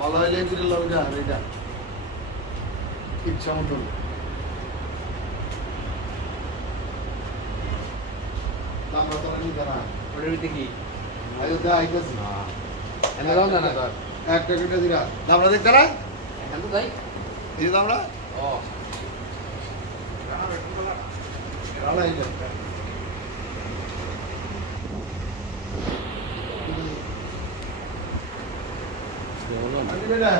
ভালো হইলে দিলে লবটা আর এটা ইচ্ছা মতো আমরা তো নি করা ওটার ভিতরে কি আইতো দা আইতাছ না এনে দাও না তো এক টাকা দিরা আমরা দেখতে না এখন তো যাই এই যে আমরা ও রালা আইতো আমি বেটা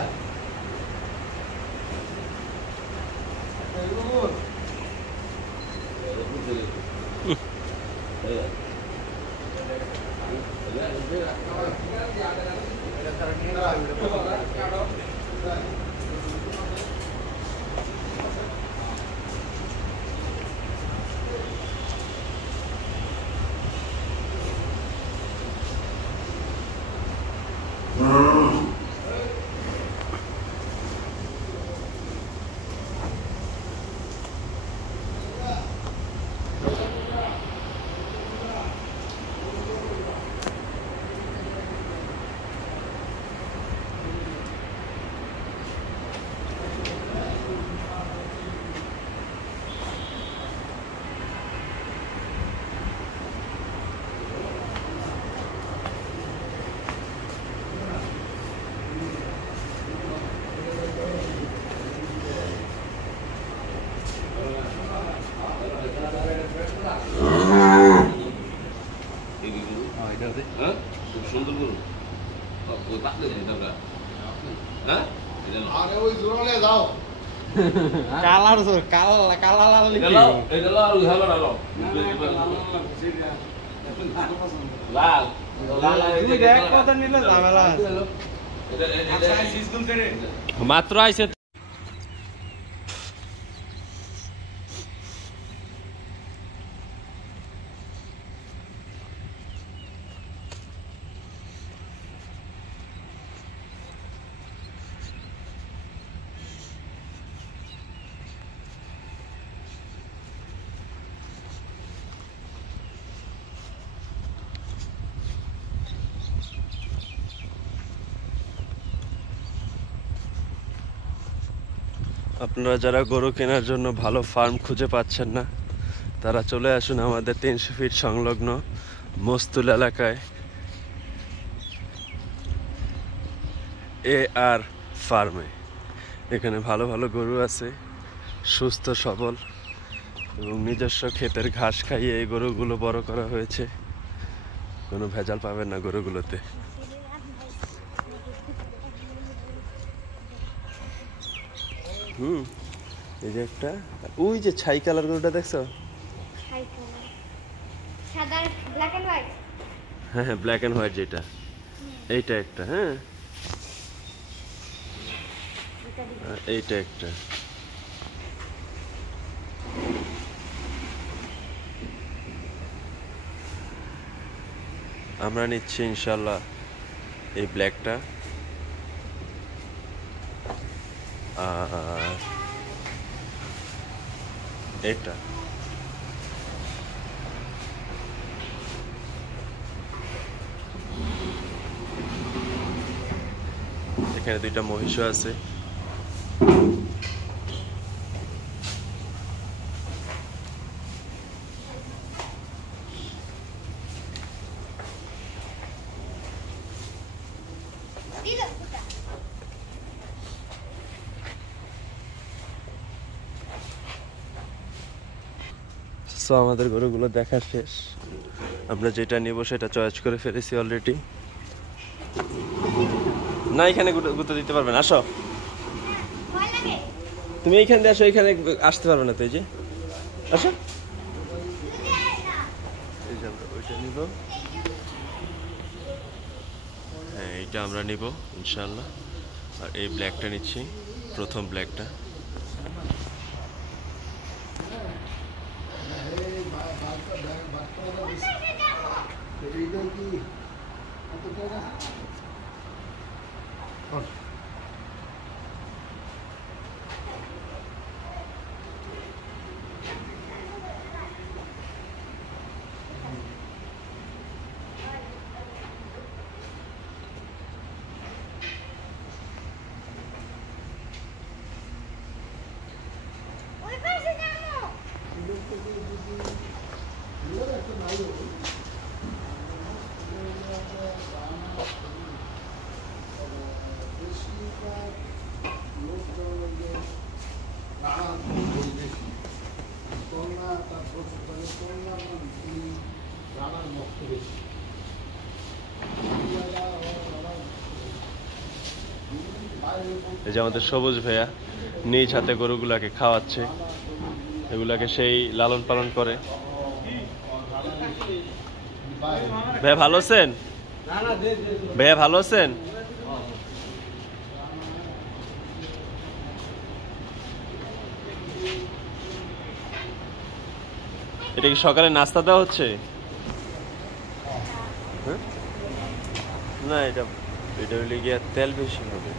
সুন্দর করুন হ্যাঁ আরে ওই জোরালে যাও কালার সর কালা লাল লিখি এটা লাল হবে না লাল লাল তুই দেখ কত নিলে ঝামেলা মাত্র আইছে আপনারা যারা গরু কেনার জন্য ভালো ফার্ম খুঁজে পাচ্ছেন না তারা চলে আসুন আমাদের 300 ফিট সংলগ্ন মস্তুল এলাকায় AR ফার্মে। এখানে ভালো ভালো গরু আছে, সুস্থ সবল এবং নিজস্ব ক্ষেতের ঘাস খাইয়ে এই গরুগুলো বড় করা হয়েছে। কোনো ভেজাল পাবেন না গরুগুলোতে। এই যে একটা, ওই যে ছাই কালার গরুটা দেখছো? হ্যাঁ হ্যাঁ, ব্ল্যাক এন্ড হোয়াইট যেটা, এইটা একটা। হ্যাঁ, এইটা একটা। আমরা নিচ্ছি ইনশাল্লাহ এই ব্ল্যাকটা। আর এটা এখানে দুইটা মহিষও আছে। সো আমাদের গরুগুলো দেখা শেষ। আমরা যেটা নিব সেটা চয়েস করে ফেলেছি অলরেডি। না, এখানে গুঁতো দিতে পারবেন, আসো তুমি এইখান দিয়ে আসো, এইখানে আসতে পারবে না তো। এই যে আসো, এই যে আমরা ওইটা নিব। হ্যাঁ, এইটা আমরা নিব ইনশাল্লাহ। আর এই ব্ল্যাকটা নিচ্ছি, প্রথম ব্ল্যাকটা। এই যে আমাদের সবুজ ভাইয়া নিজ হাতে গরুগুলাকে খাওয়াচ্ছে, এগুলাকে সেই লালন পালন করে। ভাইয়া ভালো আছেন? ভাইয়া ভালো আছেন? এটা কি সকালে নাস্তা দেওয়া হচ্ছে? হ্যাঁ? না, এটা হলে গিয়ে তেল বেশি হবে।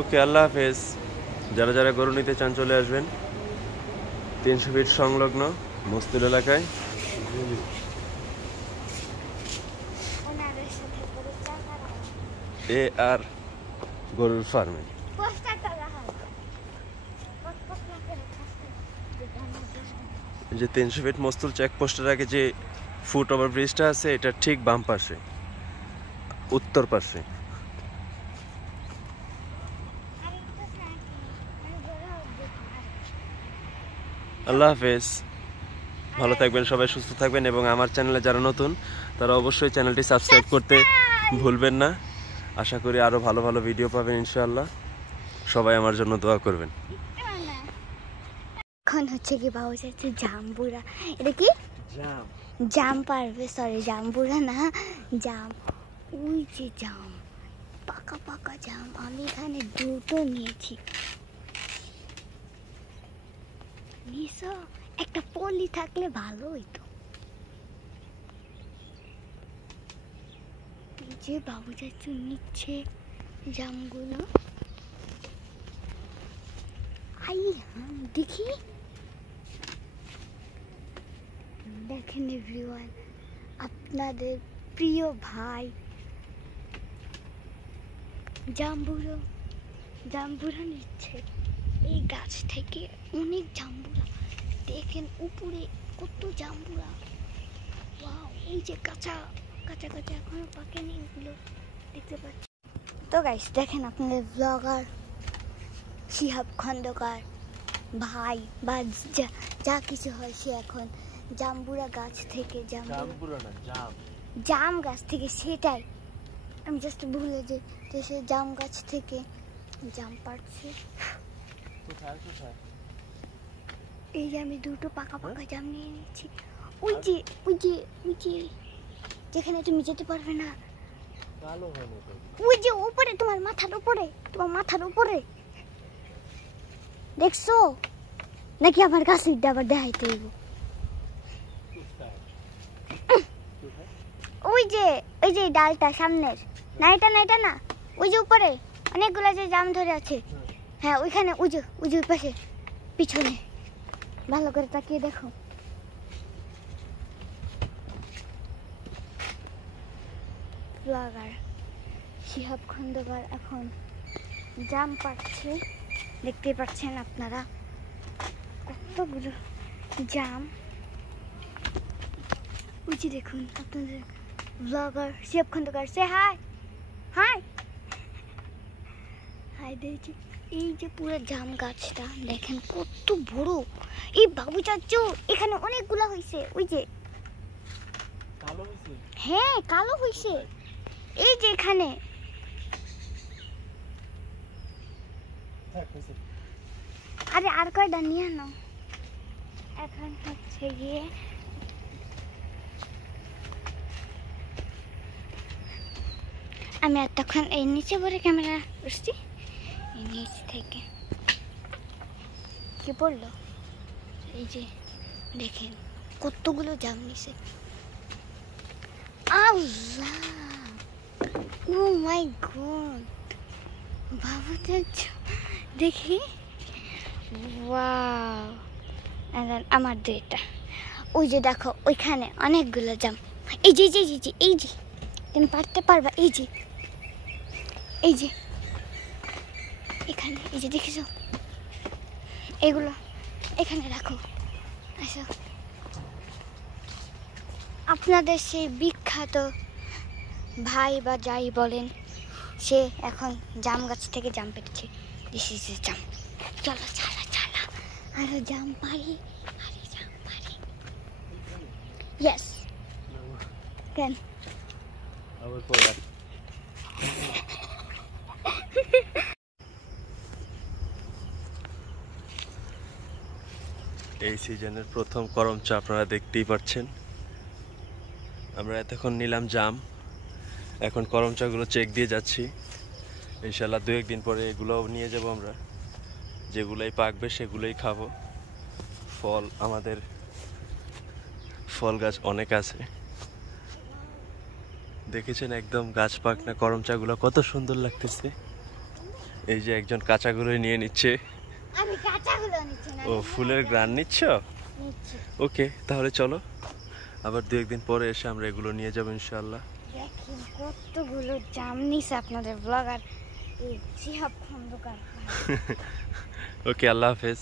ওকে, আল্লাহ হাফেজ। যারা যারা গরু নিতে চান চলে আসবেন 300 ফিট সংলগ্ন মস্তুল এলাকায়। এ আর গরুর ফার্মে যে 300 ফিট মস্তুল চেকপোস্টের আগে যে ফুট ওভার ব্রিজটা আছে, এটা ঠিক বাম পাশে, উত্তর পাশে। আল্লাহ হাফেজ, ভালো থাকবেন সবাই, সুস্থ থাকবেন, এবং আমার চ্যানেলে যারা নতুন তারা অবশ্যই চ্যানেলটি সাবস্ক্রাইব করতে ভুলবেন না। আশা করি আরো ভালো ভালো ভিডিও পাবেন ইনশাআল্লাহ। সবাই আমার জন্য দোয়া করবেন। এখন হচ্ছে কি বাবু যাচ্ছে জাম্বুরা। এটা কি জাম পারবে? সরি, জাম্বুরা না, জাম। ওই যে জাম, পাকা পাকা জাম। আমি এখানে দুটো নিয়েছি। নিছো? একটা পলি থাকলে ভালো হইতো। যে বাবু যাচ্ছে নিচ্ছে জামগুলো। আই দেখি, দেখেন এভরিওয়ান, আপনাদের প্রিয় ভাই জাম্বুরা নিচ্ছে এই গাছ থেকে। অনেক জাম্বুরা, দেখেন উপরে কত জাম্বুরা। ওয়াও, এই যে কাঁচা কাঁচা কাঁচা এখনো পাকেনি, এগুলো দেখতে পাচ্ছি। তো গাইস দেখেন, আপনাদের ব্লগার শিহাব খন্দকার ভাই বা যা কিছু হয়, সে এখন জাম্বুরা গাছ থেকে জাম গাছ থেকে, সেটাই আমি জাস্ট ভুলে যে সে জাম গাছ থেকে জাম পাড়ছে। এই যে আমি দুটো পাকা পাকা জাম নিয়ে নিচ্ছি। ওই যে ওই যে ওই যে যেখানে তুমি যেতে পারবে না, ওই যে উপরে, তোমার মাথার উপরে দেখছো নাকি? আমার কাছে আবার দেখাইতে হইব। ওই যে ডালটা সামনের, না এটা না, ওই যে উপরে অনেকগুলো যে জাম ধরে আছে। হ্যাঁ, ওইখানে, ওই যে পাশে পিছনে, ভালো করে তাকিয়ে দেখো। ব্লগার শিহাব খন্দকার এখন জাম পাচ্ছে, দেখতে পাচ্ছেন আপনারা কতগুলো জাম। ওই যে দেখুন আপনাদের ব্লগার শিহাব খন্দকার, সে হাই দেখছি। এই যে পুরো জাম গাছটা দেখেন কত বড়। এই বাবু চাচু, এখানে অনেকগুলা হয়েছে। ওই যে হ্যাঁ, কালো হয়েছে। এই যে এখানে আরে আর কয়টা নিয়ে নাও। এখন হচ্ছে গিয়ে আমি এতক্ষণ এই নিচে পরে ক্যামেরা করছি, এই নিচ থেকে কি পড়লো। এই যে দেখেন কতগুলো জাম নিছে। ও মাই গড, বাবু চাচু দেখি। ওয়াও, আমার দুইটা। ওই যে দেখো ওইখানে অনেকগুলো জাম। এই যে তুমি পারতে পারবা। এই যে এখানে, এই যে দেখেছো, এগুলো এখানে রাখো। আচ্ছা, আপনাদের সেই বিখ্যাত ভাই বা যাই বলেন সে এখন জাম গাছ থেকে জাম পেটেছে। দিস ইজ এ জাম। চলো চালা চালা, আরো জাম পারি, আরে জাম পারি। ইয়েস কেন আবার পড়া এই সিজনের প্রথম করমচা আপনারা দেখতেই পাচ্ছেন। আমরা এতক্ষণ নিলাম জাম, এখন করমচাগুলো চেক দিয়ে যাচ্ছি। ইনশাল্লাহ 2-1 দিন পরে এগুলো নিয়ে যাব আমরা, যেগুলোই পাকবে সেগুলোই খাবো। ফল আমাদের ফল গাছ অনেক আছে, দেখেছেন একদম গাছ পাকনা করমচাগুলো কত সুন্দর লাগতেছে। এই যে একজন কাঁচাগুলোই নিয়ে নিচ্ছে। আমি কাঁচাগুলো নিচ্ছি না, ও ফুলের গ্রান নিচ্ছ? নিচ্ছি। ওকে, তাহলে চলো আবার 2-1 দিন পরে এসে আমরা এগুলো নিয়ে যাবো ইনশাল্লাহ। দেখেন কতগুলো জাম নিছে আপনাদের ব্লগার এই জিহাব খন্দকার। ওকে, আল্লাহ হাফেজ।